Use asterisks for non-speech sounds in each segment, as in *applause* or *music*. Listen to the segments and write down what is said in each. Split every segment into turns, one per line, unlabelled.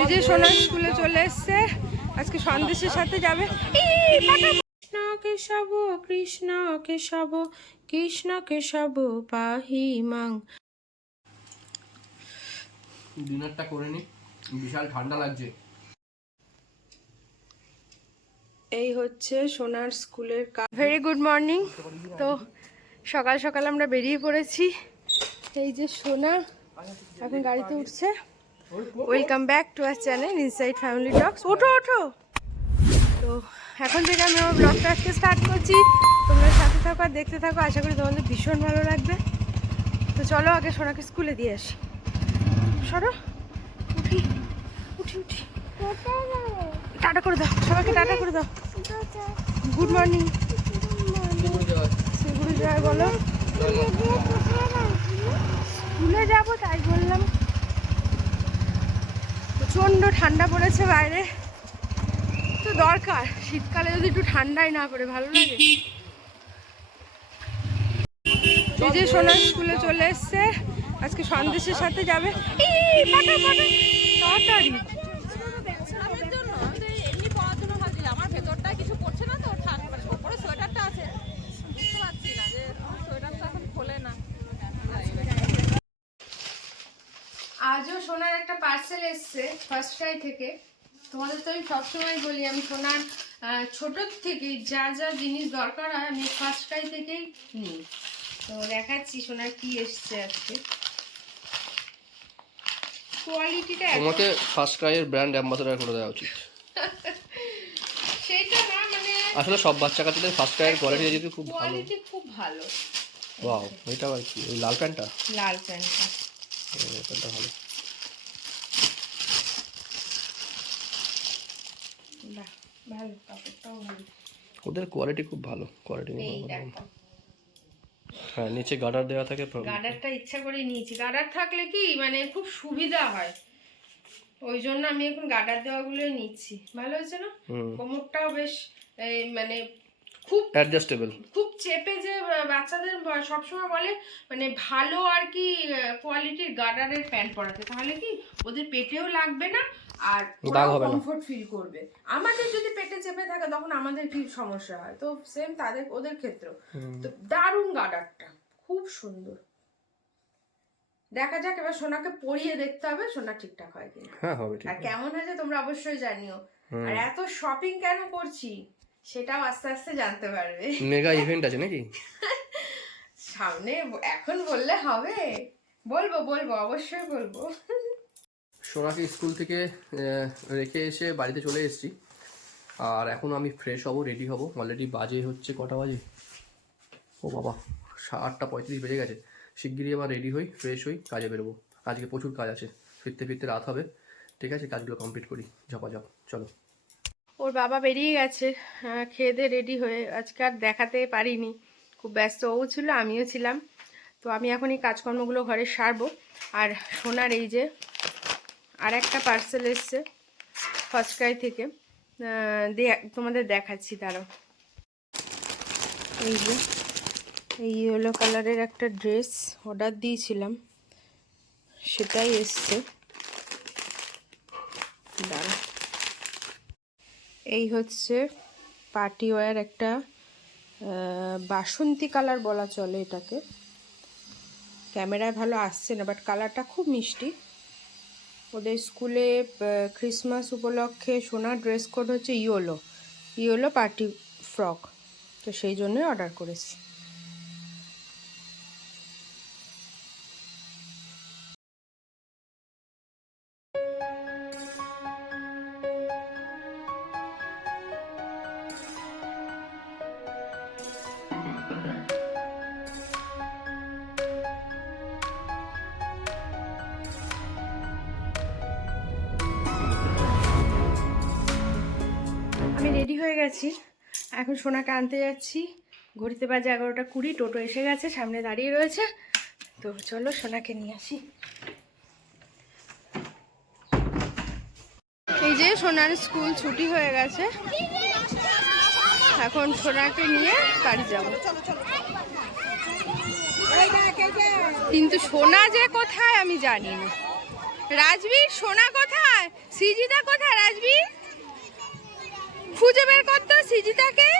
এই যে সোনা স্কুলে চলে এসছে। আজকে সন্দেশের সাথে যাবে। কৃষ্ণ কেশব কৃষ্ণ কেশব কৃষ্ণ কেশব পাহি মাং।
ডিনারটা করে নি। বিশাল ঠান্ডা লাগছে।
এই হচ্ছে সোনার স্কুলের ভেরি গুড মর্নিং তো সকাল সকাল আমরা বেরিয়ে পড়েছি। এই যে সোনা এখন গাড়িতে উঠছে। Welcome back to our channel inside family dogs ওঠো ওঠো তো এখন থেকে আমি আমার ব্লগটা আজকে স্টার্ট করছি। তোমরা সাথে থাকো আর দেখতে থাকো। আশা করি তোমাদের ভীষণ ভালো লাগবে। তো চলো আগে সোনাকে স্কুলে দিয়ে আসি। সরো। উঠি। উঠি উঠি। টাটা করে দাও। সবাইকে টাটা করে দাও। গুড মর্নিং গুরু জয় বলো। স্কুলে যাব, তাই বললাম প্রচণ্ড ঠান্ডা পড়েছে বাইরে। তো দরকার, শীতকালে যদি একটু ঠান্ডাই না পড়ে, ভালো লাগে। এই যে সোনা স্কুলে চলে এসছে, আজকে সন্দেশের সাথে যাবে। তাড়াতাড়ি
আমার জন্য তো এমনি পড়ার জন্য ভাবছি আমার ভেতরটা কিছু পড়ছে না তো ঠান্ডা মানে ওপরে সোয়েটারটা আছে বুঝতে পারছি না যে আমার সোয়েটারটা এখন খোলে না
আজও সোনার একটা পার্সেল এসছে ফার্স্ট ফ্রাই থেকে। তোমাদের তো আমি সবসময় বলি আমি সোনার ছোটোর থেকে যা যা জিনিস দরকার হয় আমি ফার্স্ট ফ্রাই থেকেই নিই। তো দেখাচ্ছি সোনার কি এসছে আজকে। কোয়ালিটিটা
তোমাকে ফার্স্ট ক্রাইয়ের ব্র্যান্ড অ্যাম্বাসেডার করে দেওয়া উচিত। *laughs*
সেটা না মানে
আসলে সব বাচ্চা কাচ্চাদের ফার্স্ট ক্রাইয়ের কোয়ালিটি যদি খুব ভালো।
কোয়ালিটি খুব ভালো।
ওয়াও এটা আবার কি? ওই লাল প্যান্টটা?
লাল প্যান্টটা।
প্যান্টটা ভালো।
বাহ ভালো কাপড়টাও ভালো।
ওদের কোয়ালিটি খুব ভালো কোয়ালিটি হ্যাঁ নিচে গার্ডার দেওয়া থাকে
গার্ডারটা ইচ্ছা করে নিয়েছি। গার্ডার থাকলে কি মানে খুব সুবিধা হয়। ওই জন্য আমি এখন গার্ডার দেওয়াগুলোই নিচ্ছি। ভালো হয়েছে না?
হুম।
কোমরটাও বেশ এই, মানে খুব
অ্যাডজাস্টেবল
খুব চেপে যে বাচ্চাদের সবসময় বলে মানে ভালো আর কি কোয়ালিটির গার্ডারের প্যান্ট পরাতে। তাহলে কি ওদের পেটেও লাগবে না আর। কমফোর্ট ফিল করবে। আমাদের যদি পেটে চেপে থাকে তখন আমাদের কি সমস্যা হয়? তো সেম তাদের ওদের ক্ষেত্রেও। তো দারুণ গার্ডারটা খুব সুন্দর। দেখা যাক এবার সোনাকে পরিয়ে দেখতে হবে সোনা ঠিকঠাক হয় কিনা।
হ্যাঁ হবে ঠিক
আর কেমন হয়েছে তোমরা অবশ্যই জানিও। আর এত শপিং কেন করছি? সেটাও আস্তে আস্তে জানতে পারবে।
মেগা ইভেন্ট আছে নাকি? *laughs*
সামনে এখন বললে হবে। বলব বলব অবশ্যই বলব।
সোনাকে স্কুল থেকে রেখে এসে বাড়িতে চলে এসেছি। আর এখন আমি ফ্রেশ হব রেডি হব। অলরেডি বাজে হচ্ছে কটা বাজে? ও বাবা আটটা পঁয়ত্রিশ বেজে গেছে। শিগগিরই আবার রেডি হই ফ্রেশ হই কাজে বেরোবো। আজকে প্রচুর কাজ আছে। ফিরতে ফিরতে রাত হবে। ঠিক আছে কাজগুলো কমপ্লিট করি। ঝপাঝপ চলো।
ওর বাবা বেরিয়ে গেছে। খেয়ে দিয়ে রেডি হয়ে আজকে আর দেখাতে পারিনি। খুব ব্যস্ত, ও ছিল, আমিও ছিলাম। তো আমি এখন এই কাজকর্মগুলো ঘরে সারবো। আর সোনার এই যে আর একটা পার্সেল এসছে ফার্স্ট ক্রাই থেকে। তোমাদের দেখাচ্ছি তারও এই যে, এই ইয়েলো কালারের একটা ড্রেস অর্ডার দিয়েছিলাম। সেটাই এসছে। দাঁড়া এই হচ্ছে পার্টি ওয়ার একটা বাসন্তী কালার বলা চলে এটাকে। ক্যামেরায় ভালো আসছে না, বাট কালারটা খুব মিষ্টি। ওদের স্কুলে ক্রিসমাস উপলক্ষে সোনার ড্রেস কোড হচ্ছে ইয়োলো ইয়োলো পার্টি ফ্রক। তো সেই জন্যই অর্ডার করেছি। গেছি এখন সোনাকে আনতে যাচ্ছি। ঘড়িতে বাজে এগারোটা কুড়ি, টোটো এসে গেছে, সামনে দাঁড়িয়ে রয়েছে। তো চলো সোনাকে নিয়ে আসি। এই যে সোনার স্কুল ছুটি হয়ে গেছে। এখন সোনাকে নিয়ে বাড়ি যাব। কিন্তু সোনা যে কোথায় আমি জানি না। রাজবীর, সোনা কোথায়? সিজিতা কোথায় রাজবি খুঁজে বের করতো সিজিতাকে।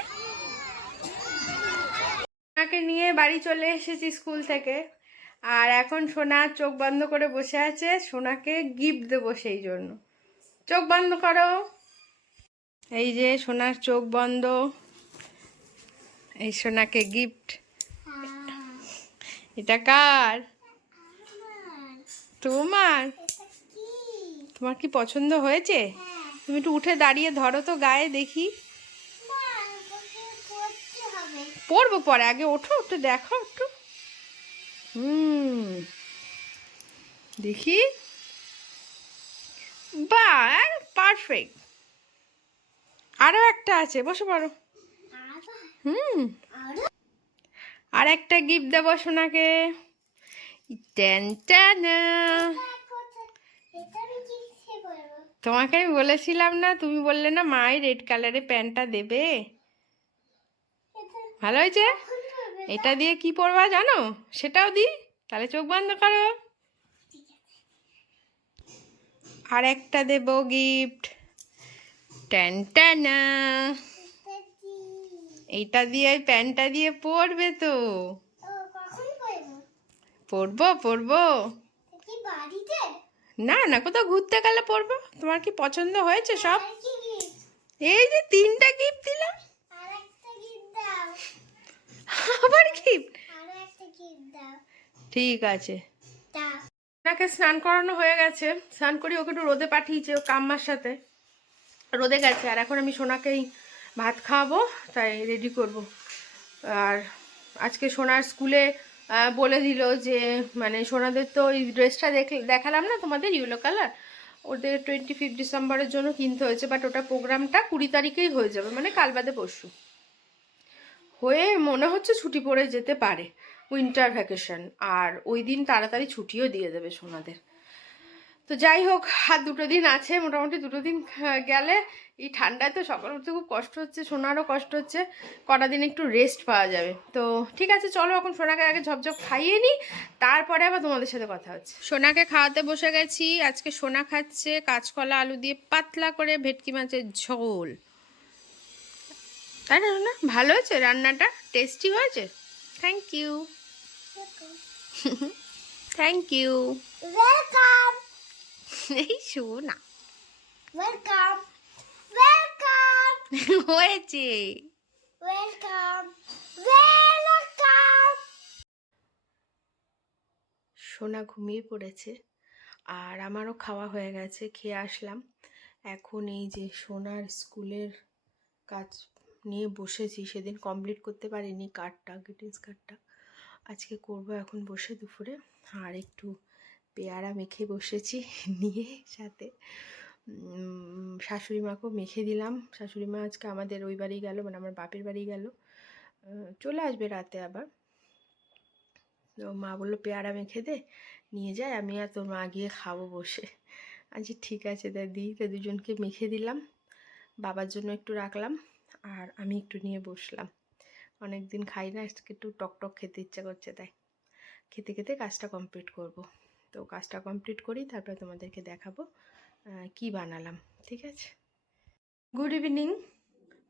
সোনাকে নিয়ে বাড়ি চলে এসেছি স্কুল থেকে। আর এখন সোনা চোখ বন্ধ করে বসে আছে। সোনাকে গিফট দেবো সেই জন্য। চোখ বন্ধ করো। এই যে সোনার চোখ বন্ধ। এই সোনাকে গিফট এটা কার? তোমার? তোমার কি পছন্দ হয়েছে? তুমি একটু উঠে দাঁড়িয়ে ধরো তো গায়ে, দেখি। পরবো পরে, আগে ওঠো, একটু দেখো, একটু। হুম। দেখি। বা পারফেক্ট আরও একটা আছে, বসে পড়ো হুম। আর একটা গিফট দেবো সোনাকে। টানা। তোমাকে আমি বলেছিলাম না তুমি বললে না মাই রেড কালারের প্যান্টটা দেবে। ভালো হয়েছে? এটা দিয়ে কি পরবা জানো? সেটাও দি তাহলে চোখ বন্ধ করো। আর একটা দেব গিফট ট্যান টানা এইটা দিয়ে প্যান্টটা দিয়ে পরবে তো। পরবো? পরবো না না, কোথাও ঘুরতে গেলে পরবো তোমার কি পছন্দ হয়েছে সব? এই যে তিনটা গিফট দিলাম। আবার গিফট ঠিক আছে। ওনাকে স্নান করানো হয়ে গেছে। স্নান করি ওকে একটু রোদে পাঠিয়েছে, ও কাম্মার সাথে। রোদে গেছে, আর এখন আমি সোনাকেই ভাত খাওয়াবো, তাই রেডি করব। আর আজকে সোনার স্কুলে বলে দিল যে মানে সোনাদের তো ওই ড্রেসটা দেখে দেখালাম না তোমাদের ইয়েলো কালার ওদের টোয়েন্টি ফিফথ ডিসেম্বরের জন্য কিনতে হয়েছে বাট ওটা প্রোগ্রামটা কুড়ি তারিখেই হয়ে যাবে মানে কাল বাদে পরশু। হয়ে মনে হচ্ছে ছুটি পড়ে যেতে পারে উইন্টার ভ্যাকেশন আর ওই দিন তাড়াতাড়ি ছুটিও দিয়ে দেবে সোনাদের। তো যাই হোক, আর দুটো দিন আছে, মোটামুটি দুটো দিন গেলে এই ঠান্ডায় তো সকাল উঠতে খুব কষ্ট হচ্ছে সোনারও কষ্ট হচ্ছে কটা দিন একটু রেস্ট পাওয়া যাবে। তো ঠিক আছে চলো এখন সোনাকে আগে ঝপঝপ খাইয়ে নিই তারপরে আবার তোমাদের সাথে কথা হচ্ছে। সোনাকে খাওয়াতে বসে গেছি আজকে সোনা খাচ্ছে কাঁচকলা আলু দিয়ে পাতলা করে ভেটকি মাছের ঝোল। তাই না না ভালো হয়েছে রান্নাটা? টেস্টি হয়েছে? Thank you thank you
Welcome, *laughs*
এই শোনা
welcome, *laughs*
হয়েছে।
Welcome, welcome.
সোনা ঘুমিয়ে পড়েছে আর আমারও খাওয়া হয়ে গেছে খেয়ে আসলাম। এখন এই যে সোনার স্কুলের কাজ নিয়ে বসেছি সেদিন কমপ্লিট করতে পারিনি কার্ডটা গ্রিটিংস কার্ডটা আজকে করব এখন বসে দুপুরে আর একটু পেয়ারা মেখে বসেছি *laughs* নিয়ে সাথে। শাশুড়ি মাকেও মেখে দিলাম। শাশুড়ি মা আজকে আমাদের ওই বাড়ি গেল মানে আমার বাপের বাড়ি গেল। চলে আসবে রাতে আবার। তো মা বলল, পেয়ারা মেখে দে, নিয়ে যায় আমি আর তোর মা গিয়ে খাব বসে। আচ্ছা ঠিক আছে দাদি, তো দুজনকে মেখে দিলাম। বাবার জন্য একটু রাখলাম, আর আমি একটু নিয়ে বসলাম। অনেক দিন খাই না, আজকে একটু টক টক খেতে ইচ্ছা করছে, তাই। খেতে খেতে কাজটা কমপ্লিট করব। তো কাজটা কমপ্লিট করি, তারপরে তোমাদেরকে দেখাবো। কি বানালাম, ঠিক আছে? গুড ইভিনিং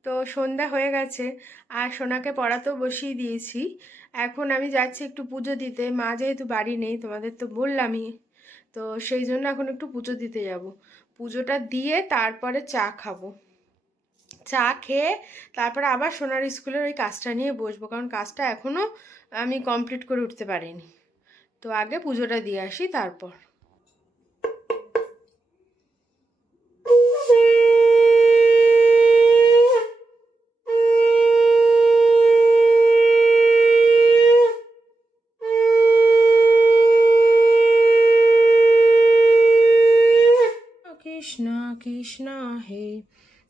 তো সন্ধ্যা হয়ে গেছে, আর সোনাকে পড়াতেও বসিয়ে দিয়েছি। এখন আমি যাচ্ছি একটু পুজো দিতে। মা যেহেতু বাড়ি নেই, তোমাদের তো বললামই। তো সেই জন্য এখন একটু পুজো দিতে যাব। পুজোটা দিয়ে তারপরে চা খাব। চা খেয়ে তারপরে আবার সোনার স্কুলের ওই কাজটা নিয়ে বসবো, কারণ কাজটা এখনও আমি কমপ্লিট করে উঠতে পারিনি। তো আগে পুজোটা দিয়ে আসি, তারপর কৃষ্ণ কৃষ্ণ হে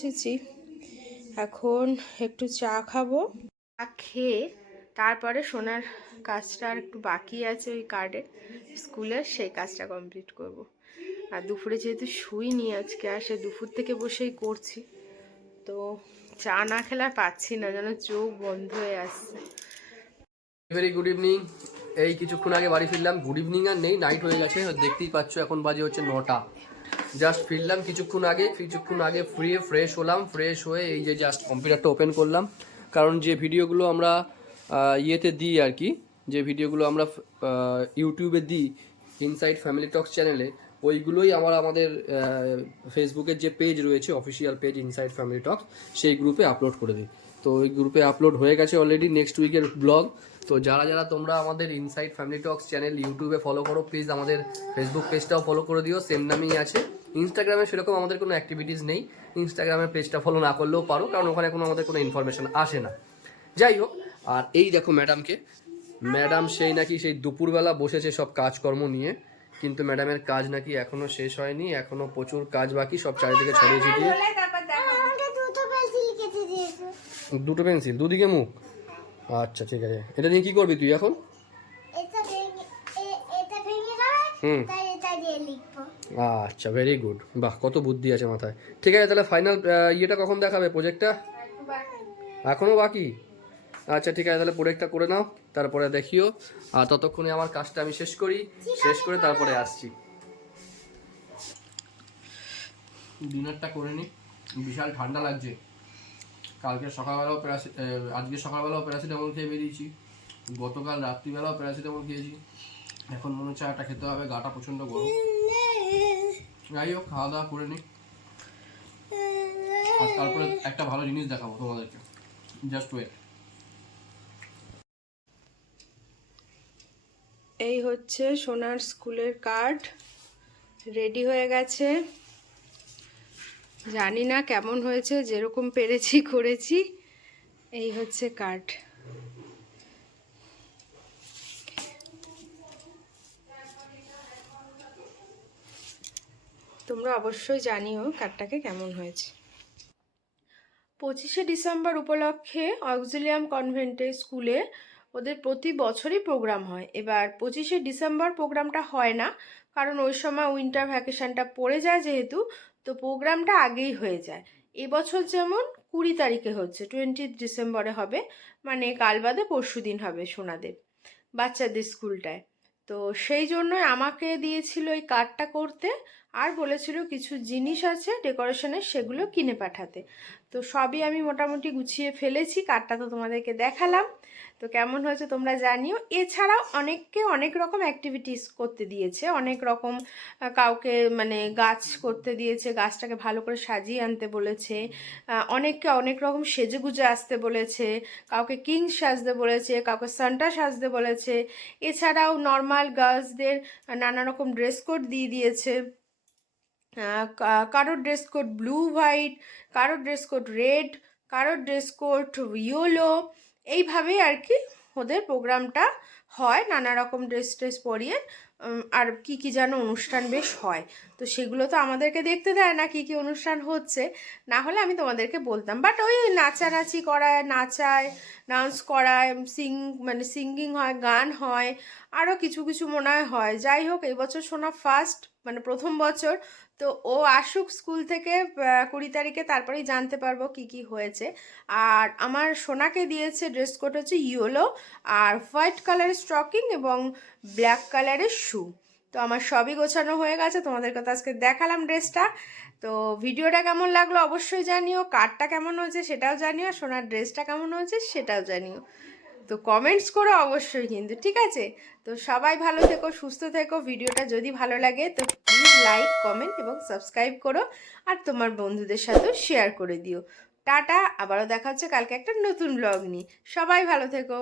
এসেছি। এখন একটু চা খাব। চা খেয়ে তারপরে সোনার কাজটা আর একটু বাকি আছে ওই কার্ডে স্কুলের সেই কাজটা কমপ্লিট করব। আর দুপুরে যেহেতু শুইনি আজকে আর সে দুপুর থেকে বসেই করছি তো চা না খেলে আর পাচ্ছি না যেন চোখ বন্ধ হয়ে আসছে।
ভেরি গুড ইভিনিং এই কিছুক্ষণ আগে বাড়ি ফিরলাম। গুড ইভিনিং আর নেই নাইট হয়ে গেছে। দেখতেই পাচ্ছ এখন বাজে হচ্ছে নটা। জাস্ট ফিরলাম কিছুক্ষণ আগে কিছুক্ষণ আগে ফ্রি ফ্রেশ হলাম ফ্রেশ হয়ে এই যে জাস্ট কম্পিউটারটা ওপেন করলাম। কারণ যে ভিডিওগুলো আমরা ইয়েতে দিই আর কি, যে ভিডিওগুলো আমরা ইউটিউবে দিই ইনসাইড ফ্যামিলি টক্স চ্যানেলে ওইগুলোই আমার আমাদের ফেসবুকের যে পেজ রয়েছে official page inside family talks সেই গ্রুপে আপলোড করে দিই। তো ওই গ্রুপে আপলোড হয়ে গেছে অলরেডি নেক্সট উইকের ব্লগ তো যারা যারা তোমরা আমাদের ইনসাইড ফ্যামিলি টক্স চ্যানেল ইউটিউবে ফলো করো প্লিজ আমাদের ফেসবুক পেজটাও ফলো করে দিও সেম নামেই আছে। ইনস্টাগ্রামে সেরকম আমাদের কোনো অ্যাক্টিভিটিস নেই। ইনস্টাগ্রামের পেজটা ফলো না করলেও পারো কারণ ওখানে কোনো আমাদের কোনো ইনফরমেশন আসে না। যাই হোক আর এই দেখো ম্যাডামকে ম্যাডাম সেই নাকি সেই দুপুরবেলা বসেছে সব কাজকর্ম নিয়ে কিন্তু ম্যাডামের কাজ নাকি এখনও শেষ হয়নি এখনও প্রচুর কাজ বাকি সব চারিদিকে ছড়িয়ে ছিটিয়ে।
দুটো পেন্সিল
দুদিকে মুখ? আচ্ছা ঠিক আছে। এটা নিয়ে কি করবি তুই এখন? হুম
তাই এটা দিয়ে লিখব
আচ্ছা ভেরি গুড বাহ, কত বুদ্ধি আছে মাথায়। ঠিক আছে, তাহলে ফাইনাল ইয়েটা কখন দেখাবে? প্রজেক্টটা এখনও বাকি? আচ্ছা ঠিক আছে, তাহলে প্রজেক্টটা করে নাও, তারপরে দেখিও। আর ততক্ষণে আমার কাজটা আমি শেষ করি, শেষ করে তারপরে আসছি। ডিনারটা করে নিই। বিশাল ঠান্ডা লাগছে। কালকে সকালবেলাও প্যারাসি আজকে সকালবেলাও প্যারাসিটামল খেয়ে বেরিয়েছি। গতকাল রাত্রিবেলাও প্যারাসিটামল খেয়েছি। এখন মনে হচ্ছে একটা খেতে হবে, গাটা প্রচণ্ড গরম। যাই হোক, খাওয়া দাওয়া করে আর তারপরে একটা ভালো জিনিস দেখাবো তোমাদেরকে। জাস্ট ওয়েট
এই হচ্ছে সোনার স্কুলের কার্ড। রেডি হয়ে গেছে। জানি না কেমন হয়েছে, যেরকম পেরেছি, করেছি। এই হচ্ছে কার্ড। তোমরা অবশ্যই জানিও কার্ডটাকে কেমন হয়েছে। পঁচিশে ডিসেম্বর উপলক্ষে অক্সিলিয়াম কনভেন্টে স্কুলে ওদের প্রতি বছরই প্রোগ্রাম হয়। এবার পঁচিশে ডিসেম্বর প্রোগ্রামটা হয় না, কারণ ওই সময় উইন্টার ভ্যাকেশনটা পড়ে যায় যেহেতু, তো প্রোগ্রামটা আগেই হয়ে যায়। এবছর যেমন কুড়ি তারিখে হচ্ছে, টোয়েন্টি ডিসেম্বরে হবে মানে কাল বাদে পরশু দিন হবে সোনাদেব বাচ্চাদের স্কুলটায়। তো সেই জন্যই আমাকে দিয়েছিল এই কার্ডটা করতে আর বলেছিল কিছু জিনিস আছে ডেকোরেশনের সেগুলো কিনে পাঠাতে। তো সবই আমি মোটামুটি গুছিয়ে ফেলেছি, কার্ডটা তো তোমাদেরকে দেখালাম। তো কেমন হয়েছে তোমরা জানিও। এছাড়াও অনেককে অনেক রকম অ্যাক্টিভিটিস করতে দিয়েছে। অনেক রকম কাউকে মানে গাছ করতে দিয়েছে, গাছটাকে ভালো করে সাজিয়ে আনতে বলেছে অনেককে অনেক রকম সেজে গুজে আসতে বলেছে, কাউকে কিং সাজতে বলেছে, কাউকে সান্টা সাজতে বলেছে। এছাড়াও নর্মাল গার্লসদের নানা রকম ড্রেস কোড দিয়ে দিয়েছে। কারোর ড্রেস কোড ব্লু হোয়াইট কারোর ড্রেস কোড রেড কারোর ড্রেস কোড ইয়েলো এইভাবেই আর কি ওদের প্রোগ্রামটা হয়, নানা রকম ড্রেস ট্রেস পরিয়ে আর কি কি যেন অনুষ্ঠান বেশ হয়। তো সেগুলো তো আমাদেরকে দেখতে দেয় না, কি কি অনুষ্ঠান হচ্ছে। না হলে আমি তোমাদেরকে বলতাম। বাট ওই নাচানাচি করায়, নাচায় ডান্স করায় সিং মানে সিঙ্গিং হয়, গান হয় আরও কিছু কিছু মনে হয় হয়। যাই হোক এবছর শোনা ফার্স্ট মানে প্রথম বছর। তো ও আসুক স্কুল থেকে কুড়ি তারিখে, তারপরেই জানতে পারব কি কি হয়েছে। আর আমার সোনাকে দিয়েছে ড্রেস কোড হচ্ছে ইয়েলো আর হোয়াইট কালারের স্টকিং এবং ব্ল্যাক কালারের শু তো আমার সবই গোছানো হয়ে গেছে। তোমাদেরকে তো আজকে দেখালাম ড্রেসটা। তো ভিডিওটা কেমন লাগল অবশ্যই জানিও। কার্ডটা কেমন হয়েছে সেটাও জানিও। সোনার ড্রেসটা কেমন হয়েছে সেটাও জানিও। তো কমেন্টস করো অবশ্যই কিন্তু, ঠিক আছে? তো সবাই ভালো থেকো, সুস্থ থেকো। ভিডিওটা যদি ভালো লাগে তো প্লিজ লাইক কমেন্ট এবং সাবস্ক্রাইব করো। আর তোমার বন্ধুদের সাথেও শেয়ার করে দিও। টাটা, আবারও দেখা হচ্ছে কালকে একটা নতুন ব্লগ নিয়ে। সবাই ভালো থেকো।